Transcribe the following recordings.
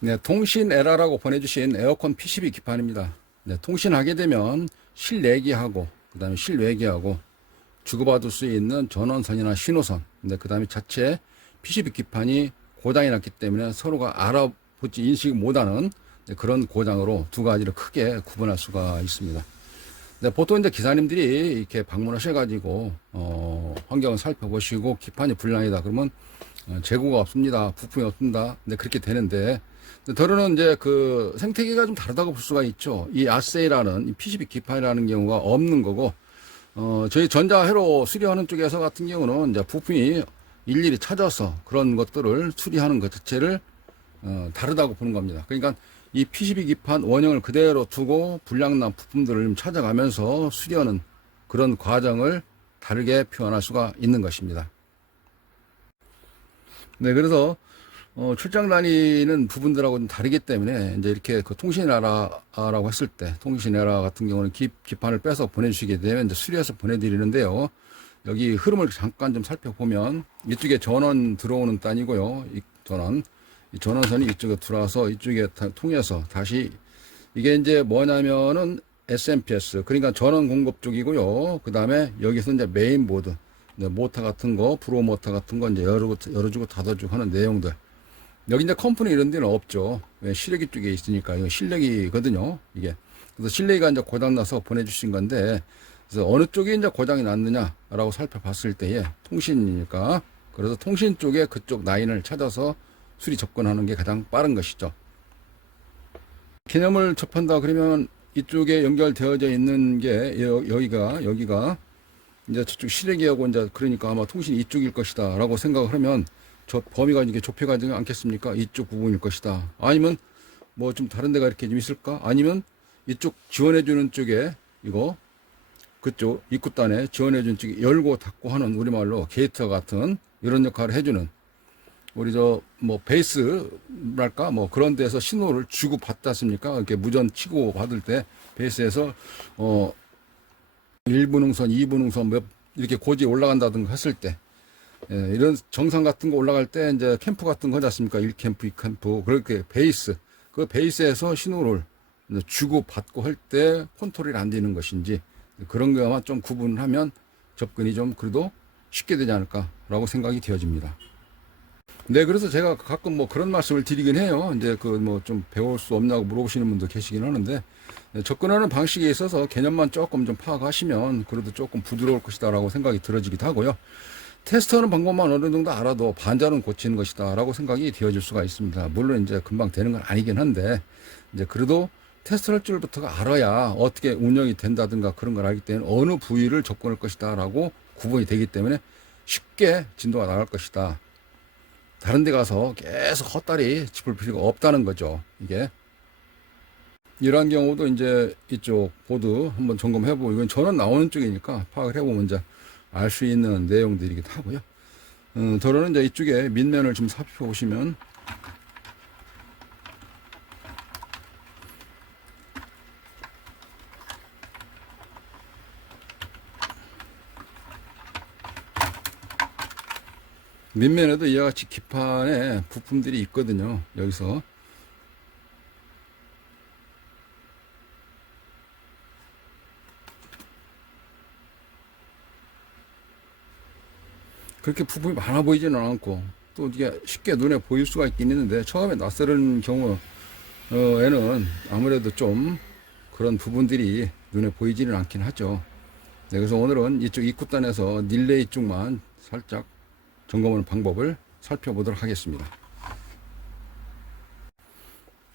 네, 통신에라라고 보내주신 에어컨 PCB 기판입니다. 네, 통신하게 되면 실내기하고 그 다음에 실외기하고 주고받을 수 있는 전원선이나 신호선, 네, 그 다음에 자체 PCB 기판이 고장이 났기 때문에 서로가 알아보지 인식 못하는, 네, 그런 고장으로 두 가지를 크게 구분할 수가 있습니다. 네, 보통 이제 기사님들이 이렇게 방문하셔가지고 환경을 살펴보시고 기판이 불량이다 그러면 재고가 없습니다, 부품이 없습니다, 네, 그렇게 되는데, 더러는 이제 그 생태계가 좀 다르다고 볼 수가 있죠. 이 아세이라는 이 PCB 기판이라는 경우가 없는 거고, 저희 전자회로 수리하는 쪽에서 같은 경우는 이제 부품이 일일이 찾아서 그런 것들을 수리하는 것 자체를 다르다고 보는 겁니다. 그러니까 이 PCB 기판 원형을 그대로 두고 불량난 부품들을 좀 찾아가면서 수리하는 그런 과정을 다르게 표현할 수가 있는 것입니다. 네, 그래서 출장 다니는 부분들하고 좀 다르기 때문에 이제 이렇게 그 통신에라라고 했을 때, 통신에라 같은 경우는 기판을 빼서 보내주시게 되면 이제 수리해서 보내드리는데요. 여기 흐름을 잠깐 좀 살펴보면 이쪽에 전원 들어오는 단이고요. 이 전원선이 이쪽에 들어와서 이쪽에 통해서 다시, 이게 이제 뭐냐면은 SMPS, 그러니까 전원 공급 쪽이고요. 그 다음에 여기서 이제 메인보드, 모터 같은 거, 프로 모터 같은 거 이제 열어주고 닫아주고 하는 내용들. 여기 이제 컴퍼니 이런 데는 없죠. 왜? 실내기 쪽에 있으니까. 이거 실내기거든요, 이게. 그래서 실내기가 이제 고장나서 보내주신 건데, 그래서 어느 쪽에 이제 고장이 났느냐라고 살펴봤을 때에 통신이니까, 그래서 통신 쪽에 그쪽 라인을 찾아서 수리 접근하는 게 가장 빠른 것이죠. 개념을 접한다 그러면 이쪽에 연결되어져 있는 게 여기가 이제 저쪽 실외기하고 이제, 그러니까 아마 통신이 이쪽일 것이다 라고 생각을 하면 저 범위가 이게 좁혀가지 않겠습니까? 이쪽 부분일 것이다. 아니면 뭐 좀 다른 데가 이렇게 좀 있을까? 아니면 이쪽 지원해주는 쪽에 이거 그쪽 입구단에 지원해주는 쪽에 열고 닫고 하는, 우리말로 게이트 같은 이런 역할을 해주는, 우리 저 뭐 베이스랄까 뭐 그런 데서 신호를 주고 받았습니까? 이렇게 무전 치고 받을 때 베이스에서 1분 흥선, 2분 흥선 몇 이렇게 고지에 올라간다든가 했을 때, 예, 이런 정상 같은 거 올라갈 때 이제 캠프 같은 거 하지 않습니까? 1캠프, 2캠프. 그렇게 베이스, 그 베이스에서 신호를 주고 받고 할 때 컨트롤이 안 되는 것인지, 그런 거만 좀 구분을 하면 접근이 좀 그래도 쉽게 되지 않을까라고 생각이 되어집니다. 네, 그래서 제가 가끔 뭐 그런 말씀을 드리긴 해요. 이제 그 뭐 좀 배울 수 없냐고 물어보시는 분도 계시긴 하는데, 접근하는 방식에 있어서 개념만 조금 좀 파악하시면 그래도 조금 부드러울 것이다라고 생각이 들어지기도 하고요. 테스트하는 방법만 어느 정도 알아도 반자는 고치는 것이다라고 생각이 되어질 수가 있습니다. 물론 이제 금방 되는 건 아니긴 한데, 이제 그래도 테스트할 줄부터가 알아야 어떻게 운영이 된다든가 그런 걸 알기 때문에 어느 부위를 접근할 것이다라고 구분이 되기 때문에 쉽게 진도가 나갈 것이다. 다른 데 가서 계속 헛다리 짚을 필요가 없다는 거죠, 이게. 이러한 경우도 이제 이쪽 보드 한번 점검해보고, 이건 전원 나오는 쪽이니까 파악을 해보면 이제 알 수 있는 내용들이기도 하고요. 더러는 이제 이쪽에 밑면을 좀 살펴보시면, 밑면에도 이와 같이 기판에 부품들이 있거든요, 여기서. 그렇게 부품이 많아 보이지는 않고, 또 이게 쉽게 눈에 보일 수가 있긴 있는데, 처음에 낯설은 경우에는 아무래도 좀 그런 부분들이 눈에 보이지는 않긴 하죠. 네, 그래서 오늘은 이쪽 입구단에서 릴레이 쪽만 살짝 점검하는 방법을 살펴보도록 하겠습니다.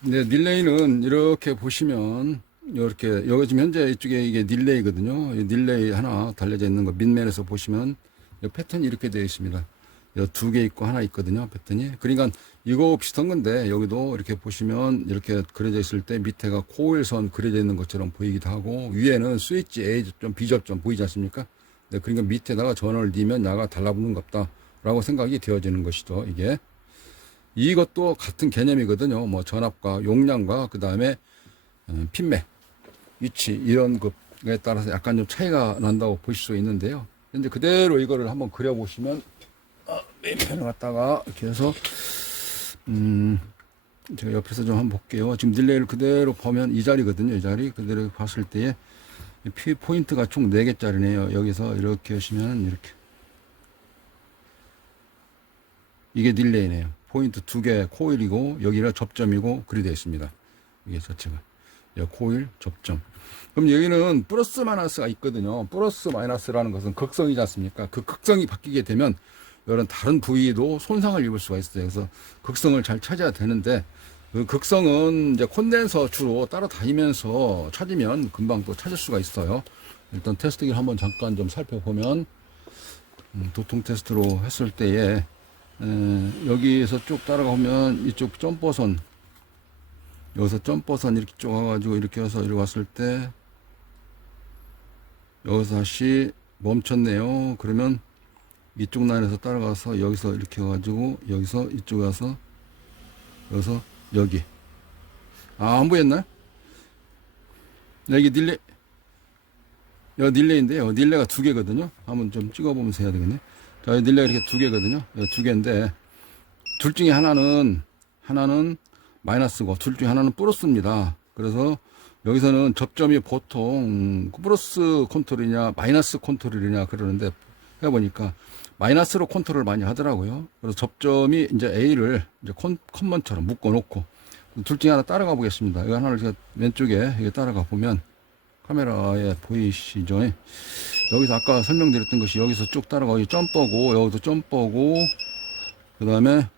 네, 릴레이는 이렇게 보시면, 이렇게 여기 지금 현재 이쪽에 이게 릴레이거든요. 이 릴레이 하나 달려져 있는 거 밑면에서 보시면 이 패턴이 이렇게 되어 있습니다. 두 개 있고 하나 있거든요, 패턴이. 그러니까 이거 비슷한 건데, 여기도 이렇게 보시면 이렇게 그려져 있을 때 밑에가 코일선 그려져 있는 것처럼 보이기도 하고, 위에는 스위치 A 좀 비접점 보이지 않습니까? 네, 그러니까 밑에다가 전원을 넣으면 야가 달라붙는 것 같다라고 생각이 되어지는 것이죠, 이게. 이것도 같은 개념이거든요. 뭐 전압과 용량과 그 다음에 핀맥 위치 이런 것에 따라서 약간 좀 차이가 난다고 보실 수 있는데요. 이제 그대로 이거를 한번 그려보시면, 맨편을 갖다가 이렇게 해서 제가 옆에서 좀 한번 볼게요. 지금 딜레이를 그대로 보면 이 자리거든요. 이 자리 그대로 봤을 때에 포인트가 총 4개짜리네요. 여기서 이렇게 하시면 이렇게 이게 딜레이네요. 포인트 2개 코일이고 여기가 접점이고 그리 되어 있습니다. 이게 자체가 코일 접점. 그럼 여기는 플러스 마이너스가 있거든요. 플러스 마이너스라는 것은 극성이지 않습니까? 그 극성이 바뀌게 되면 이런 다른 부위도 손상을 입을 수가 있어요. 그래서 극성을 잘 찾아야 되는데 그 극성은 이제 콘덴서 주로 따라다니면서 찾으면 금방 또 찾을 수가 있어요. 일단 테스트기를 한번 잠깐 좀 살펴보면 도통 테스트로 했을 때에 여기에서 쭉 따라가 보면 이쪽 점퍼선 여기서 점퍼선 이렇게 쭉 와가지고 이렇게 해서 이렇게 왔을 때 여기서 다시 멈췄네요. 그러면 이쪽 라인에서 따라가서 여기서 이렇게 해가지고 여기서 이쪽에 와서 여기서 여기 안 보였나요? 여기 딜레이 여기 딜레이인데요. 딜레이가 2개거든요. 한번 좀 찍어보면서 해야 되겠네. 자, 딜레이가 이렇게 2개거든요. 2개인데 둘 중에 하나는 마이너스고 둘 중에 하나는 플러스입니다. 그래서 여기서는 접점이 보통 플러스 컨트롤이냐 마이너스 컨트롤이냐 그러는데 해보니까 마이너스로 컨트롤을 많이 하더라고요. 그래서 접점이 이제 A를 이제 컴먼처럼 묶어 놓고 둘 중에 하나 따라가 보겠습니다. 이거 하나를 제가 왼쪽에 이게 따라가 보면 카메라에 보이시죠? 여기서 아까 설명드렸던 것이 여기서 쭉 따라가 여기 점퍼고 여기도 점퍼고 그 다음에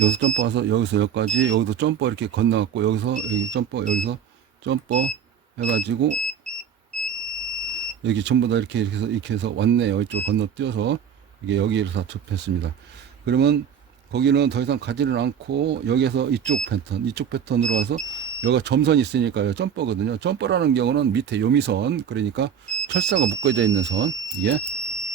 여기서 점퍼 와서 여기서 여기까지 여기도 점퍼 이렇게 건너갔고 여기서 여기 점퍼 여기서 점퍼 해가지고 여기 전부 다 이렇게 해서 왔네요. 이쪽으로 건너뛰어서 이게 여기로 다 접했습니다. 그러면 거기는 더 이상 가지를 않고 여기에서 이쪽 패턴으로 와서 여기가 점선이 있으니까요. 점퍼거든요. 점퍼라는 경우는 밑에 요미선 그러니까 철사가 묶어져 있는 선 이게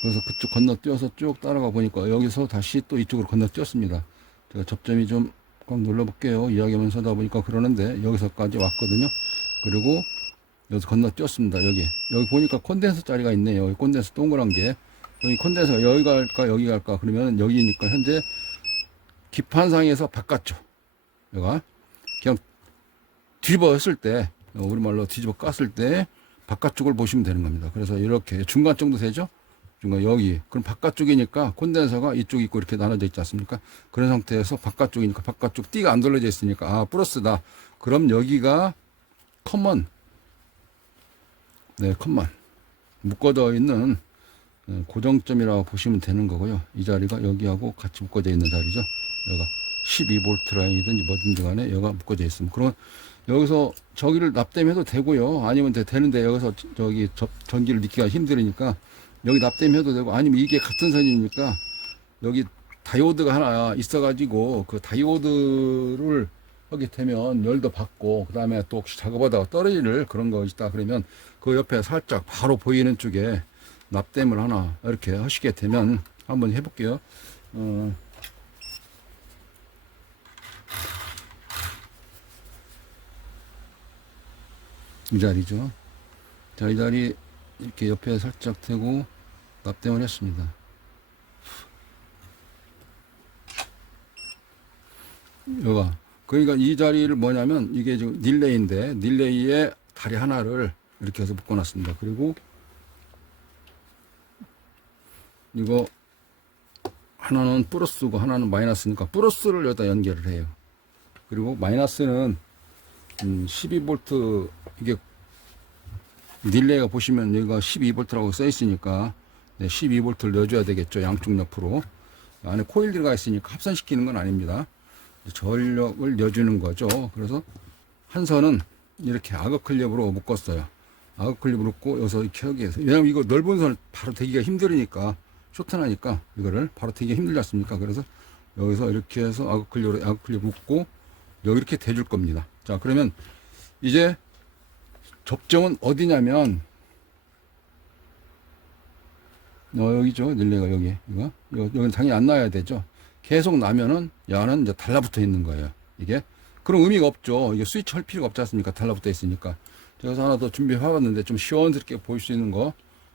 그래서 그쪽 건너뛰어서 쭉 따라가 보니까 여기서 다시 또 이쪽으로 건너뛰었습니다. 제가 접점이 좀 꽉 눌러볼게요. 이야기하면서 하다 보니까 그러는데 여기서까지 왔거든요. 그리고 여기서 건너뛰었습니다. 여기 보니까 콘덴서 자리가 있네요. 여기 콘덴서 동그란 게 여기 콘덴서 여기 갈까 여기 갈까 그러면 여기니까 현재 기판상에서 바깥쪽 여기가 그냥 뒤집어 했을 때 우리말로 뒤집어 깠을 때 바깥쪽을 보시면 되는 겁니다. 그래서 이렇게 중간 정도 되죠. 중간 여기 그럼 바깥쪽이니까 콘덴서가 이쪽 있고 이렇게 나눠져 있지 않습니까? 그런 상태에서 바깥쪽이니까 바깥쪽 띠가 안 돌려져 있으니까 플러스다. 그럼 여기가 커먼 커먼 묶어져 있는 고정점이라고 보시면 되는 거고요. 이 자리가 여기하고 같이 묶어져 있는 자리죠. 여기가 12V 라인이든지 뭐든지 간에 여기가 묶어져 있습니다. 그러면 여기서 저기를 납땜해도 되고요. 아니면 되는데 여기서 저기 전기를 넣기가 힘들으니까 여기 납땜해도 되고 아니면 이게 같은 선이니까 여기 다이오드가 하나 있어가지고 그 다이오드를 하게 되면 열도 받고 그 다음에 또 혹시 작업하다가 떨어질 그런 거 있다 그러면 그 옆에 살짝 바로 보이는 쪽에 납땜을 하나 이렇게 하시게 되면 한번 해볼게요. 이 자리죠. 자, 이 자리 이렇게 옆에 살짝 대고 납땜을 했습니다. 여가 그러니까 이 자리를 뭐냐면 이게 지금 딜레이인데 딜레이에 다리 하나를 이렇게 해서 묶어놨습니다. 그리고 이거 하나는 플러스고 하나는 마이너스니까 플러스를 여기다 연결을 해요. 그리고 마이너스는 12V 이게 딜레이가 보시면 여기가 12V라고 써 있으니까 12V를 넣어줘야 되겠죠. 양쪽 옆으로 안에 코일 들어가 있으니까 합선시키는 건 아닙니다. 전력을 넣어주는 거죠. 그래서 한 선은 이렇게 악어 클립으로 묶었어요. 악어 클립으로 묶고 여기서 이렇게 하기 위해서 왜냐면 이거 넓은 선을 바로 대기가 힘들으니까 쇼트나니까 이거를 바로 대기가 힘들지 않습니까? 그래서 여기서 이렇게 해서 악어 클립 묶고 여기 이렇게 대줄 겁니다. 자, 그러면 이제 접점은 어디냐면 여기죠. 릴레이가 여기 여기는 당연히 안 놔야 되죠. 계속 나면은 야는 이제 달라붙어 있는 거예요. 이게 그런 의미가 없죠. 이게 스위치 할 필요가 없지 않습니까? 달라붙어 있으니까. 그래서 하나 더 준비해 봤는데 좀 시원스럽게 보일 수 있는 거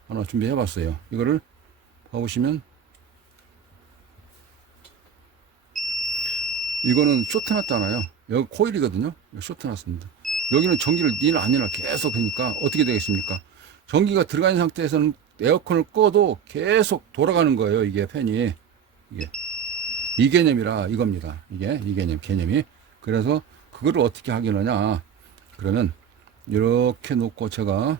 하나 준비해 봤어요. 이거를 봐보시면 이거는 쇼트 났잖아요. 여기 코일이거든요. 쇼트 났습니다. 여기는 전기를 니나 아니나 계속 하니까 어떻게 되겠습니까? 전기가 들어가 있는 상태에서는 에어컨을 꺼도 계속 돌아가는 거예요. 이게 팬이. 이게. 이 개념이라 이겁니다. 이게 이 개념이. 그래서 그거를 어떻게 하겠느냐. 그러면 이렇게 놓고 제가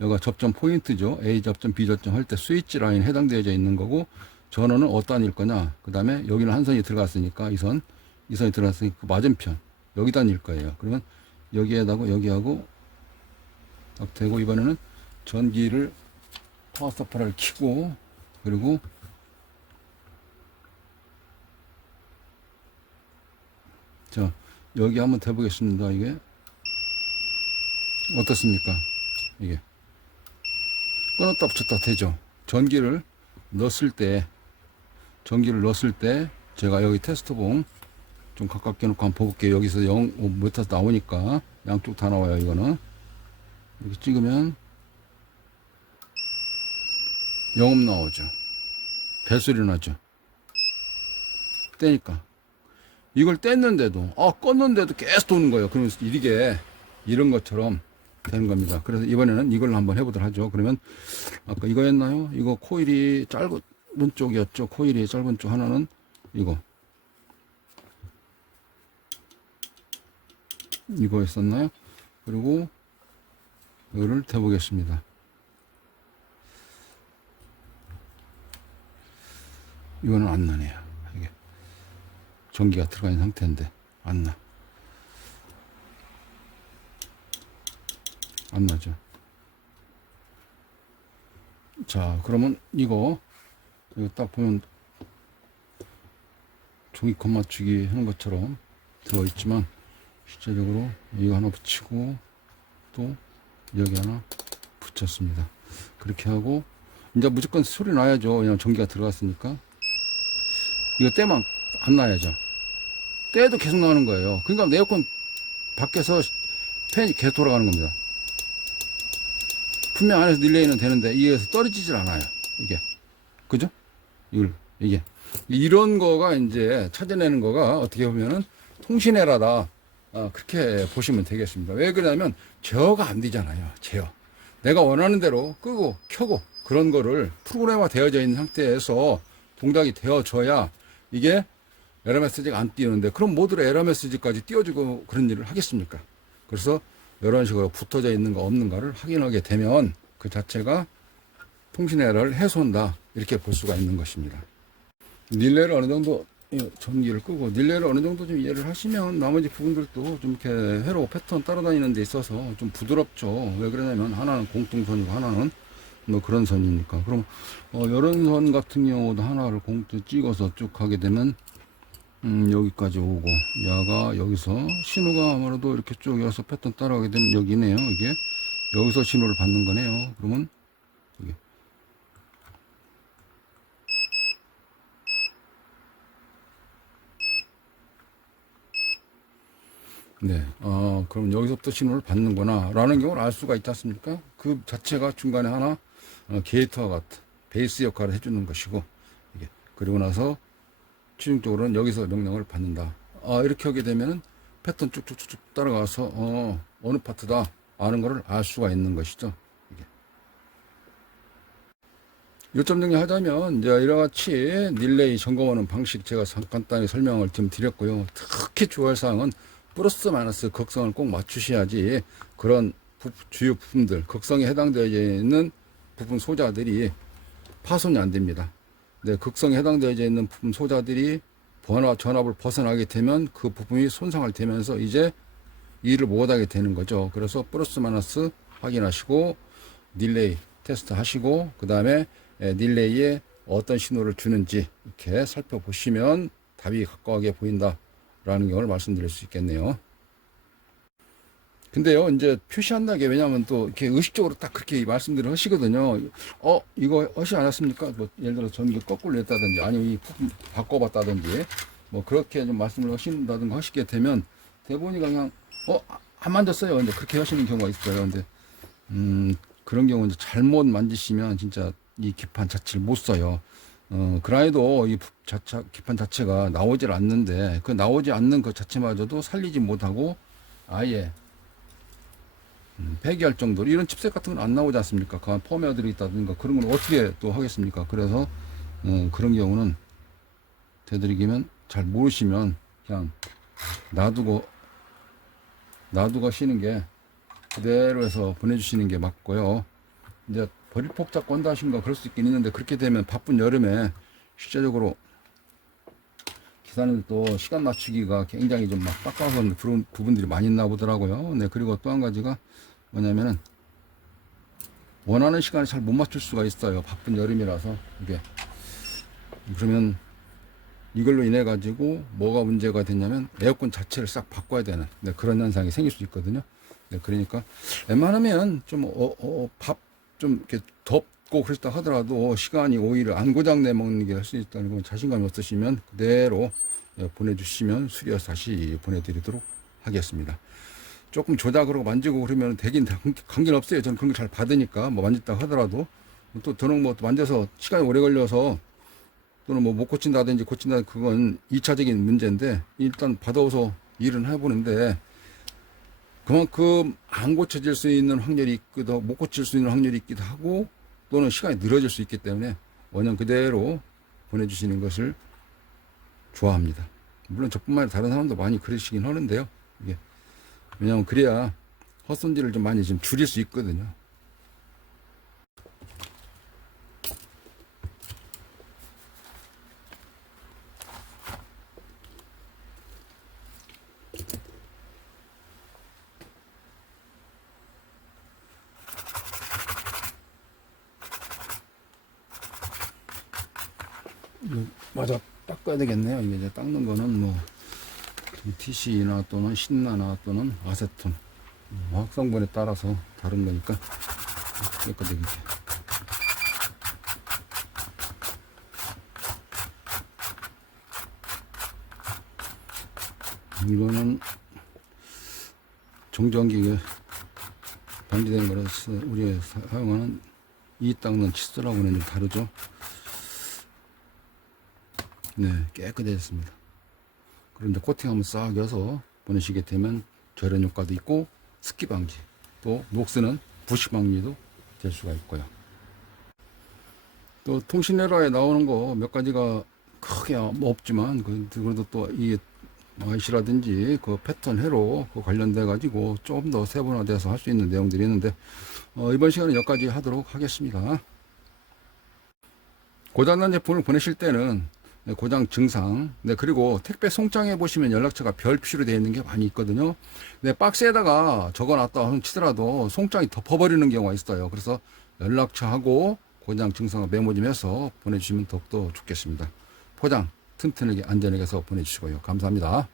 여기가 접점 포인트죠. A 접점, B 접점 할 때 스위치 라인 해당되어져 있는 거고 전원은 어디다 일 거냐. 그 다음에 여기는 한 선이 들어갔으니까 이 선이 들어갔으니까 그 맞은편 여기다 일 거예요. 그러면 여기에다가 여기하고 딱 대고 이번에는 전기를 파워 서플라이를 켜고 그리고 자 여기 한번 대보겠습니다. 이게 어떻습니까? 이게 끊었다 붙였다 되죠. 전기를 넣었을 때 제가 여기 테스트봉 좀 가깝게 놓고 한번 볼게요. 여기서 0m 나오니까 양쪽 다 나와요. 이거는 이렇게 찍으면 0음 나오죠. 벨소리 나죠. 떼니까 이걸 뗐는데도 껐는데도 계속 도는 거예요. 그러면서 이게 이런 것처럼 되는 겁니다. 그래서 이번에는 이걸로 한번 해보도록 하죠. 그러면 아까 이거였나요? 이거 코일이 짧은 쪽이었죠. 코일이 짧은 쪽 하나는 이거였었나요? 그리고 이거를 대보겠습니다. 이거는 안 나네요. 이게 전기가 들어가 있는 상태인데 안 나죠. 자, 그러면 이거 딱 보면 종이컵 맞추기 하는 것처럼 들어있지만 실제적으로 이거 하나 붙이고 또 여기 하나 붙였습니다. 그렇게 하고 이제 무조건 소리 나야죠. 그냥 전기가 들어갔으니까. 이거 떼면 안 나야죠. 떼도 계속 나오는 거예요. 그러니까 에어컨 밖에서 팬이 계속 돌아가는 겁니다. 분명 안에서 릴레이는 되는데 이에서 떨어지질 않아요. 이게 그죠? 이게 이런 거가 이제 찾아내는 거가 어떻게 보면은 통신에라다 그렇게 보시면 되겠습니다. 왜 그러냐면 제어가 안 되잖아요. 제어. 내가 원하는 대로 끄고 켜고 그런 거를 프로그램화 되어져 있는 상태에서 동작이 되어져야 이게 에러 메시지가 안 띄우는데 그럼 모두로 에러 메시지까지 띄워주고 그런 일을 하겠습니까? 그래서 이런 식으로 붙어져 있는 거 없는가를 확인하게 되면 그 자체가 통신 에러를 해소한다 이렇게 볼 수가 있는 것입니다. 릴레이를 어느 정도 전기를 끄고 릴레이를 어느 정도 좀 이해를 하시면 나머지 부분들도 좀 이렇게 회로 패턴 따라다니는 데 있어서 좀 부드럽죠. 왜 그러냐면 하나는 공통선이고 하나는 뭐 그런 선이니까. 그럼 이런 선 같은 경우도 하나를 공통 찍어서 쭉 하게 되면 여기까지 오고 야가 여기서 신호가 아무래도 이렇게 쭉 여기서 패턴 따라가게 되면 여기네요. 이게 여기서 신호를 받는 거네요. 그러면 이게 네, 그럼 여기서부터 신호를 받는구나 라는 경우를 알 수가 있지 않습니까? 그 자체가 중간에 하나 게이트와 같은 베이스 역할을 해주는 것이고 이게 그리고 나서 최종적으로는 여기서 명령을 받는다. 이렇게 하게 되면은 패턴 쭉쭉쭉 따라가서 어느 파트다 아는 것을 알 수가 있는 것이죠. 이게. 요점 정리하자면 이제 이와 같이 릴레이 점검하는 방식 제가 간단히 설명을 좀 드렸고요. 특히 주의할 사항은 플러스 마이너스 극성을 꼭 맞추셔야지 그런 주요 부품들 극성에 해당되어 있는 부품 소자들이 파손이 안 됩니다. 네, 극성에 해당되어 있는 부품 소자들이 전압을 벗어나게 되면 그 부품이 손상을 되면서 이제 일을 못하게 되는 거죠. 그래서 플러스 마이너스 확인하시고 릴레이 테스트 하시고 그 다음에 릴레이에 어떤 신호를 주는지 이렇게 살펴보시면 답이 가까하게 보인다 라는 경우를 말씀드릴 수 있겠네요. 근데요, 이제 표시한다게 왜냐하면 또 이렇게 의식적으로 딱 그렇게 말씀들을 하시거든요. 이거 하시 않았습니까? 뭐 예를 들어 전기 거꾸로 냈다든지 아니면 이 부품 바꿔봤다든지 뭐 그렇게 좀 말씀을 하신다든가 하시게 되면 대본이가 그냥 안 만졌어요. 근데 그렇게 하시는 경우가 있어요. 근데 그런 경우 이제 잘못 만지시면 진짜 이 기판 자체를 못 써요. 그라이도 이 기판 자체가 나오질 않는데, 그 나오지 않는 그 자체마저도 살리지 못하고 아예 폐기할 정도로 이런 칩셋 같은 건 안 나오지 않습니까? 그 펌웨어들이 있다든가 그런 건 어떻게 또 하겠습니까? 그래서 그런 경우는 되도록이면 잘 모르시면 그냥 놔두고 가시는 게 그대로 해서 보내주시는 게 맞고요. 이제 버릴 폭 잡고 한다 하신가 그럴 수 있긴 있는데, 그렇게 되면 바쁜 여름에 실제적으로 기사님도 시간 맞추기가 굉장히 좀 막 빡빡한 그런 부분들이 많이 있나 보더라고요. 네, 그리고 또 한 가지가 뭐냐면은 원하는 시간에 잘 못 맞출 수가 있어요. 바쁜 여름이라서. 이게 그러면 이걸로 인해 가지고 뭐가 문제가 됐냐면 에어컨 자체를 싹 바꿔야 되는, 네, 그런 현상이 생길 수 있거든요. 네, 그러니까 웬만하면 좀 밥 좀 이렇게 덥고 그랬다 하더라도 시간이 오히려 안 고장 내 먹는 게 할 수 있다는 건 자신감이 없으시면 그대로 보내주시면 수리해서 다시 보내드리도록 하겠습니다. 조금 조작으로 만지고 그러면 되긴 관계는 없어요. 저는 그런 거 잘 받으니까 뭐 만졌다 하더라도, 또 저는 뭐 만져서 시간이 오래 걸려서 또는 뭐 못 고친다든지 고친다, 그건 2차적인 문제인데 일단 받아서 일은 해보는데, 그만큼 안 고쳐질 수 있는 확률이 있기도 하고 못 고칠 수 있는 확률이 있기도 하고 또는 시간이 늘어질 수 있기 때문에 원형 그대로 보내주시는 것을 좋아합니다. 물론 저뿐만 아니라 다른 사람도 많이 그러시긴 하는데요. 이게 왜냐하면 그래야 헛손질을 좀 많이 좀 줄일 수 있거든요. 맞아, 닦아야 되겠네요. 이게 이제 닦는 거는 뭐 TC나 또는 신나나 또는 아세톤 화학성분에 따라서 다른 거니까 깨끗하게. 이거는 정전기에 방지된 거라서 우리가 사용하는 이 닦는 칫솔하고는 좀 다르죠. 네, 깨끗해졌습니다. 그런데 코팅 한번 싹 여서 보내시게 되면 절연 효과도 있고 습기 방지, 또 녹스는 부식 방지도 될 수가 있고요. 또 통신회로에 나오는 거 몇 가지가 크게 뭐 없지만 그래도 또 이 IC라든지 그 패턴 회로 그 관련돼 가지고 조금 더 세분화돼서 할 수 있는 내용들이 있는데 이번 시간은 여기까지 하도록 하겠습니다. 고장난 제품을 보내실 때는 고장 증상, 네, 그리고 택배 송장에 보시면 연락처가 별표로 되어 있는 게 많이 있거든요. 네, 박스에다가 적어놨다 치더라도 송장이 덮어버리는 경우가 있어요. 그래서 연락처하고 고장 증상을 메모 좀 해서 보내주시면 더욱더 좋겠습니다. 포장 튼튼하게 안전하게 해서 보내주시고요. 감사합니다.